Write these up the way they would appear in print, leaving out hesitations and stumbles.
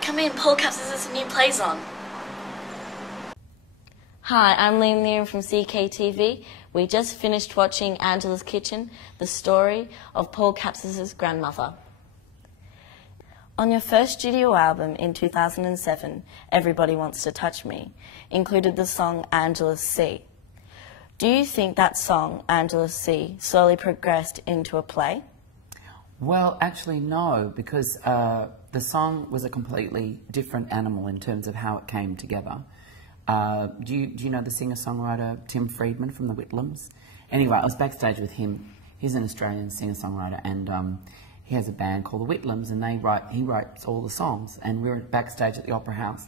Come in, Paul Capsis' new play's on. Hi, I'm Liam Neeran from CKTV. We just finished watching Angela's Kitchen, the story of Paul Capsis' grandmother. On your first studio album in 2007, Everybody Wants to Touch Me, included the song Angela's Sea. Do you think that song, Angela's Sea, slowly progressed into a play? Well, actually, no, because the song was a completely different animal in terms of how it came together. Do you know the singer-songwriter Tim Friedman from the Whitlams? Anyway, I was backstage with him. He's an Australian singer-songwriter, and he has a band called the Whitlams, and he writes all the songs. And we were backstage at the Opera House,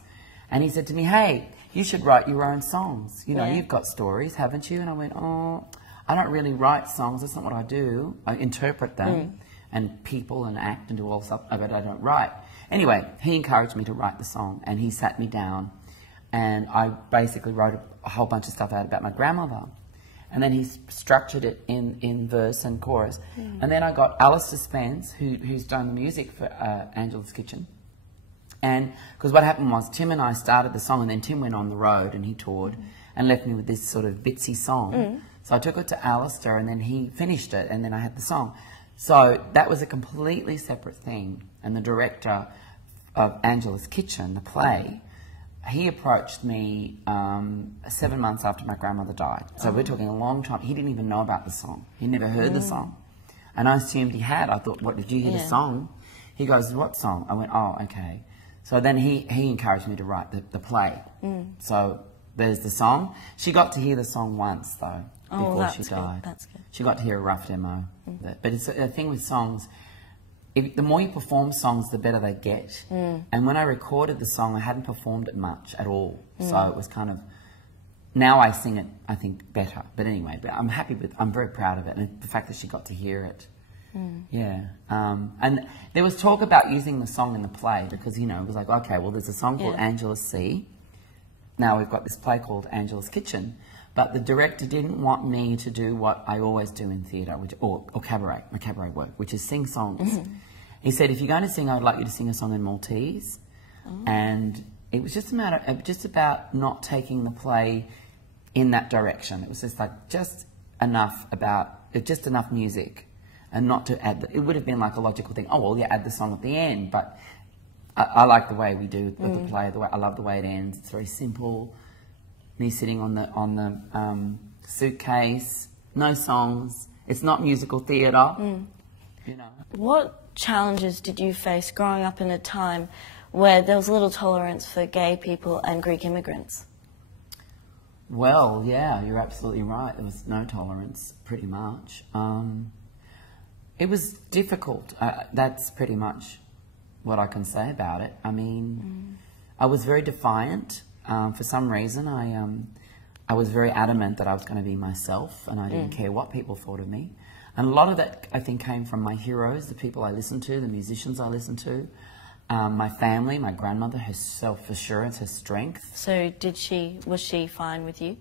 and he said to me, "Hey, you should write your own songs. You know, you've got stories, haven't you?" And I went, "Oh, I don't really write songs. That's not what I do. I interpret them and people and act and do all stuff, but I don't write." Anyway, he encouraged me to write the song, and he sat me down, and I basically wrote a whole bunch of stuff out about my grandmother. And then he structured it in verse and chorus. And then I got Alistair Spence, who's done the music for Angela's Kitchen. And because what happened was Tim and I started the song, and then Tim went on the road and he toured and left me with this sort of bitsy song. So I took it to Alistair, and then he finished it, and then I had the song. So that was a completely separate thing. And the director of Angela's Kitchen, the play, he approached me 7 months after my grandmother died. So we're talking a long time. He didn't even know about the song. He never heard the song. And I assumed he had. I thought, "What, did you hear the song?" He goes, "What song?" I went, "Oh, okay." So then he encouraged me to write the play. So there's the song. She got to hear the song once, though, before she died. That's good. She got to hear a rough demo. But it's a thing with songs. The more you perform songs, the better they get. And when I recorded the song, I hadn't performed it much at all. So it was kind of... Now I sing it, I think, better. But anyway, I'm happy with... I'm very proud of it. And the fact that she got to hear it. Yeah. And there was talk about using the song in the play because, you know, it was like, okay, well, there's a song called Angela's Sea. Now we've got this play called Angela's Kitchen. But the director didn't want me to do what I always do in theatre, or cabaret, my cabaret work, which is sing songs. He said, "If you're going to sing, I would like you to sing a song in Maltese." And it was just about not taking the play in that direction. It was just like just enough music, and not to add. It would have been like a logical thing. Oh well, yeah, add the song at the end. But I like the way we do with the play. I love the way it ends. It's very simple. Me sitting on the suitcase, no songs. It's not musical theatre. You know. What challenges did you face growing up in a time where there was little tolerance for gay people and Greek immigrants? Well, yeah, you're absolutely right. There was no tolerance, pretty much. It was difficult. That's pretty much what I can say about it. I mean, I was very defiant. For some reason, I was very adamant that I was going to be myself, and I didn't care what people thought of me. And a lot of that, I think, came from my heroes, the people I listened to, the musicians I listened to, my family, my grandmother, her self-assurance, her strength. So was she fine with you?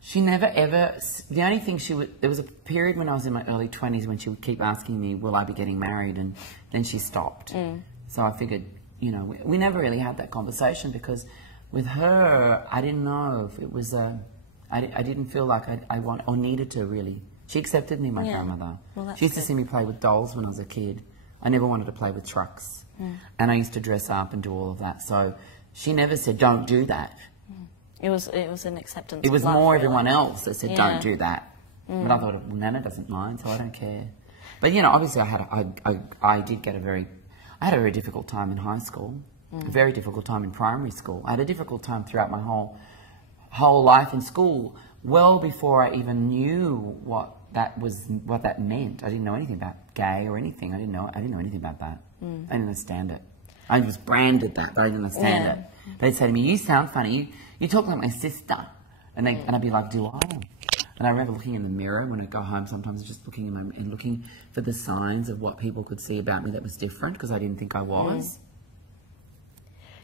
She never ever, the only thing there was a period when I was in my early 20s when she would keep asking me, will I be getting married? And then she stopped. So I figured, you know, we never really had that conversation because with her, I didn't know if it was I didn't feel like I want or needed to really. She accepted me, my grandmother. Well, she used to see me play with dolls when I was a kid. I never wanted to play with trucks. And I used to dress up and do all of that. So she never said, don't do that. It was an acceptance. It was of life, more really. everyone else that said, don't do that. But I thought, well, Nana doesn't mind, so I don't care. But, you know, obviously I did get I had a very difficult time in high school. A very difficult time in primary school. I had a difficult time throughout my whole life in school, well before I even knew what that meant. I didn't know anything about gay or anything. I didn't know anything about that. I didn't understand it. I was branded that, but I didn't understand it. They'd say to me, "You sound funny. You talk like my sister," and I'd be like, "Do I?" And I remember looking in the mirror when I'd go home. Sometimes just looking and looking for the signs of what people could see about me that was different because I didn't think I was.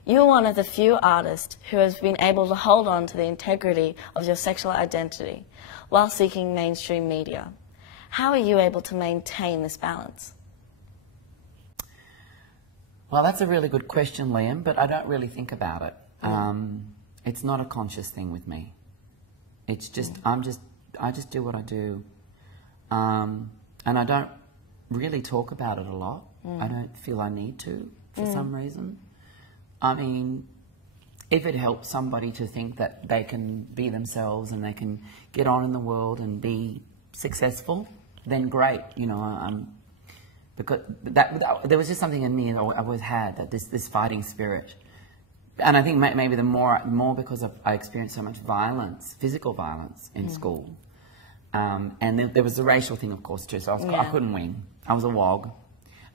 You're one of the few artists who has been able to hold on to the integrity of your sexual identity while seeking mainstream media. How are you able to maintain this balance? Well, that's a really good question, Liam, but I don't really think about it. It's not a conscious thing with me. It's just, I just do what I do. And I don't really talk about it a lot. I don't feel I need to for some reason. I mean, if it helps somebody to think that they can be themselves and they can get on in the world and be successful, then great. You know, because there was just something in me that I always had, that this fighting spirit. And I think maybe the more because I experienced so much violence, physical violence in school. And there was the racial thing, of course, too. So I couldn't win. I was a wog.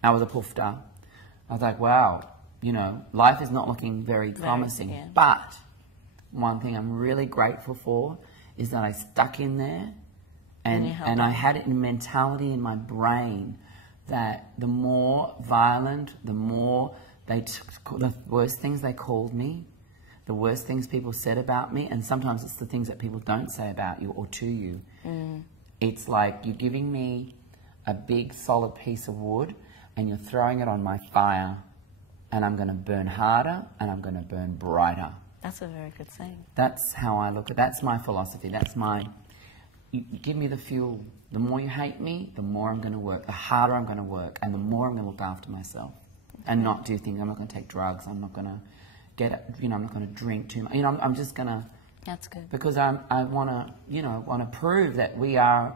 I was a poofter. I was like, wow, you know, life is not looking very promising. Yeah. But one thing I'm really grateful for is that I stuck in there, and I had it in mentality in my brain that the more violent, the more the worst things they called me, the worst things people said about me, and sometimes it's the things that people don't say about you or to you. It's like you're giving me a big solid piece of wood and you're throwing it on my fire, and I'm going to burn harder and I'm going to burn brighter. That's a very good saying. That's how I look at it. That's my philosophy. That's my... You give me the fuel. The more you hate me, the more I'm going to work, the harder I'm going to work, and the more I'm going to look after myself and not do things. I'm not going to take drugs. I'm not going to I'm not going to drink too much. You know, I'm just going to... That's good. Because I want to, you know, want to prove that we are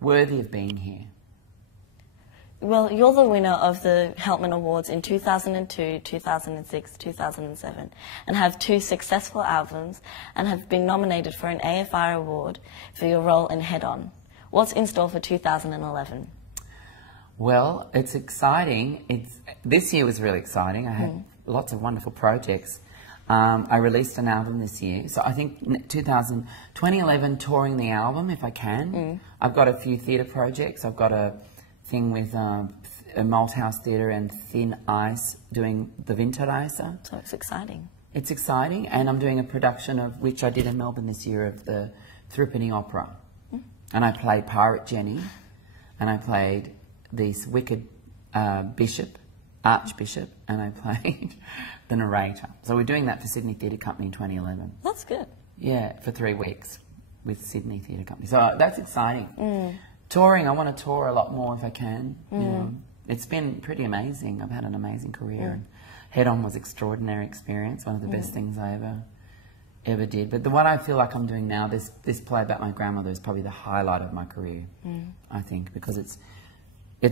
worthy of being here. Well, you're the winner of the Helpman Awards in 2002, 2006, 2007, and have 2 successful albums and have been nominated for an AFI award for your role in Head On. What's in store for 2011? Well, it's exciting. This year was really exciting. I had lots of wonderful projects. I released an album this year, so I think 2011 touring the album if I can. I've got a few theatre projects. I've got a thing with a Malthouse Theatre and Thin Ice doing the Winterreise. So it's exciting. It's exciting, and I'm doing a production of which I did in Melbourne this year of the Threepenny Opera. And I played Pirate Jenny, and I played this wicked Archbishop, and I played the narrator. So we're doing that for Sydney Theatre Company in 2011. That's good. Yeah, for 3 weeks with Sydney Theatre Company. So that's exciting. Touring, I want to tour a lot more if I can. You know, it's been pretty amazing. I've had an amazing career. And Head On was an extraordinary experience, one of the best things I ever did. But what I feel like I'm doing now, this play about my grandmother is probably the highlight of my career, I think, because it's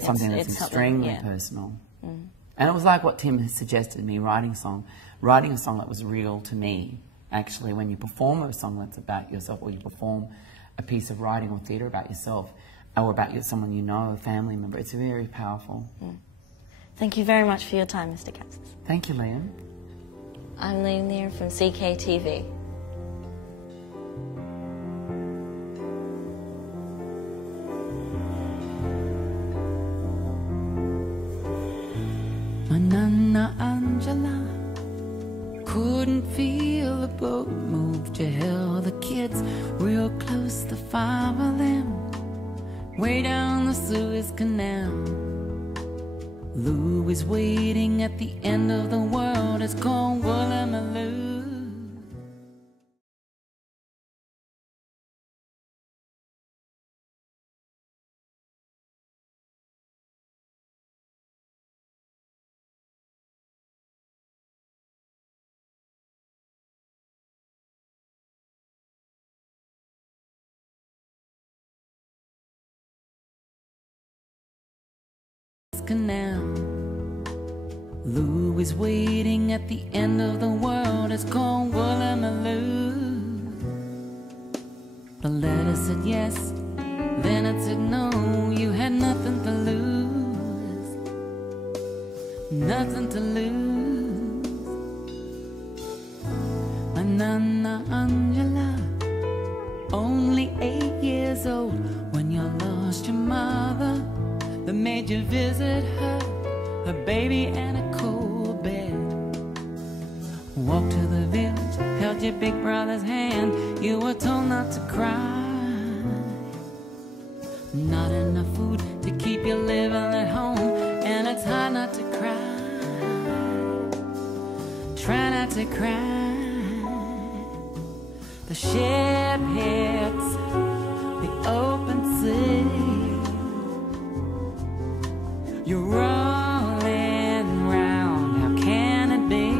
something that's extremely personal. And it was like what Tim has suggested to me, writing a song that was real to me. Actually, when you perform a song that's about yourself, or you perform a piece of writing or theatre about yourself, or about someone you know, a family member, it's very powerful. Thank you very much for your time, Mr. Capsis. Thank you, Liam. I'm Liam Lear from CKTV. My Nana Angela couldn't feel the boat move. She held the kids real close, the 5 of them, way down the Suez Canal. Lou is waiting at the end of the world. It's called Woolloomooloo. Canal. Lou is waiting at the end of the world. It's called Woolloomooloo. The letter said yes, then it said no. You had nothing to lose, nothing to lose. My Nana Angela, only 8 years old when you lost your mother. That made you visit her baby and a cold bed. Walked to the village, held your big brother's hand. You were told not to cry. Not enough food to keep you living at home, and it's hard not to cry. starts to cry. The ship hits the open sea. You're rolling round, how can it be?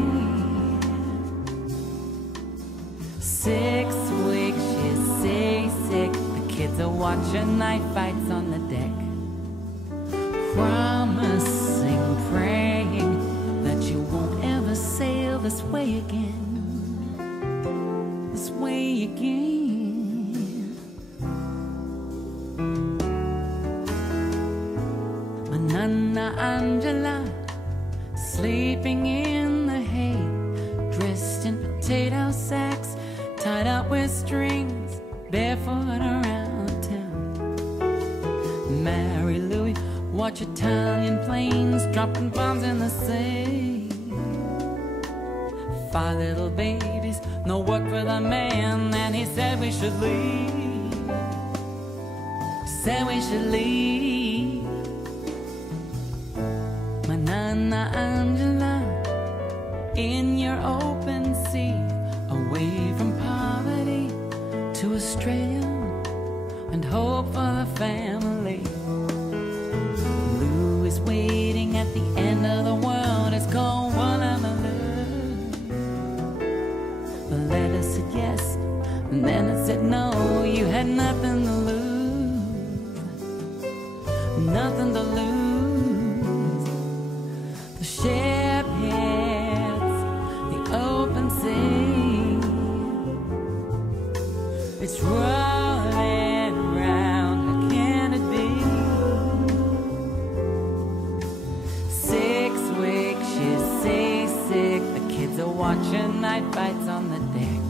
6 weeks, she's seasick. The kids are watching night fights on the deck, promising, praying that you won't ever sail this way again. This way again. My Nana Angela, sleeping in the hay, dressed in potato sacks, tied up with strings, barefoot around town. Mary Louie, watch Italian planes dropping bombs in the sea. 5 little babies, no work for the man, and he said we should leave. Said we should leave. My Nana Angela, in your open sea, away from poverty to Australia, and hope for the family. Lou is waiting at the end of the world. It's called Waterloo. The letter said yes, and then it said no. You had nothing to lose, nothing to lose. The ship hits the open sea. It's rolling round, how can it be? 6 weeks, she's seasick. The kids are watching night fights on the deck,